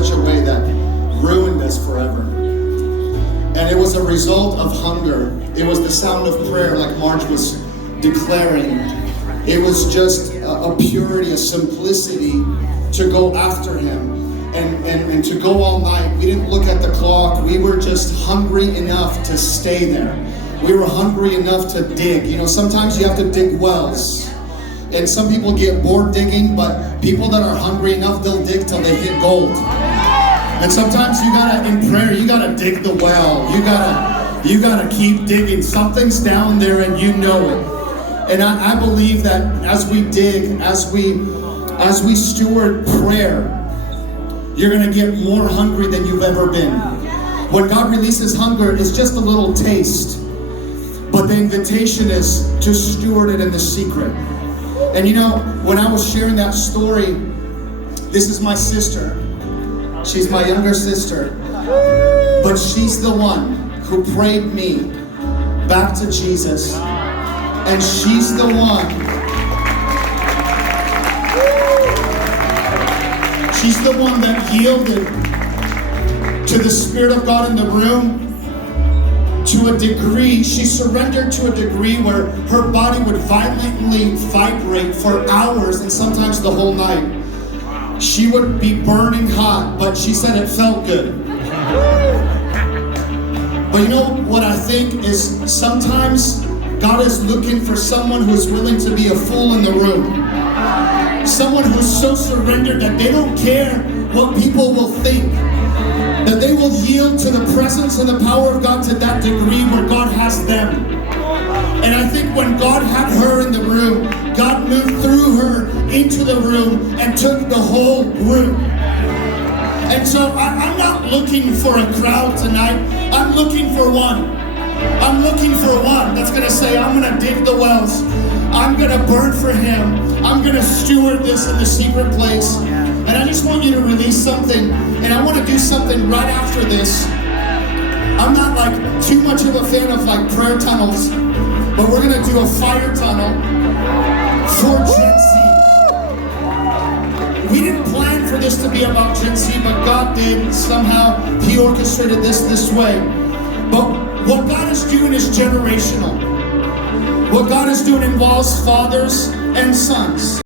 such a way that ruined us forever. And it was a result of hunger. It was the sound of prayer, like Marge was declaring. It was just a purity, a simplicity to go after him and to go all night. We didn't look at the clock. We were just hungry enough to stay there. We were hungry enough to dig. You know, sometimes you have to dig wells. And some people get bored digging, but people that are hungry enough, they'll dig till they hit gold. And sometimes you gotta, in prayer, you gotta dig the well. You gotta keep digging. Something's down there and you know it. And I believe that as we dig, as we steward prayer, you're gonna get more hungry than you've ever been. When God releases hunger, it's just a little taste. But the invitation is to steward it in the secret. And you know, when I was sharing that story, this is my sister. She's my younger sister. But she's the one who prayed me back to Jesus. And she's the one. She's the one that yielded to the Spirit of God in the room. To a degree, she surrendered to a degree where her body would violently vibrate for hours and sometimes the whole night. She would be burning hot, but she said it felt good. But you know what I think is sometimes God is looking for someone who is willing to be a fool in the room. Someone who's so surrendered that they don't care what people will think. That they will yield to the presence and the power of God to that degree where God has them. And I think when God had her in the room, God moved through her into the room and took the whole room. And so I'm not looking for a crowd tonight. I'm looking for one. I'm looking for one that's going to say, I'm going to dig the wells. I'm going to burn for him. I'm going to steward this in the secret place. And I just want you to release something. And I want to do something right after this. I'm not like too much of a fan of like prayer tunnels, but we're going to do a fire tunnel for Gen Z. We didn't plan for this to be about Gen Z, but God did. Somehow he orchestrated this way. But what God is doing is generational. What God is doing involves fathers and sons.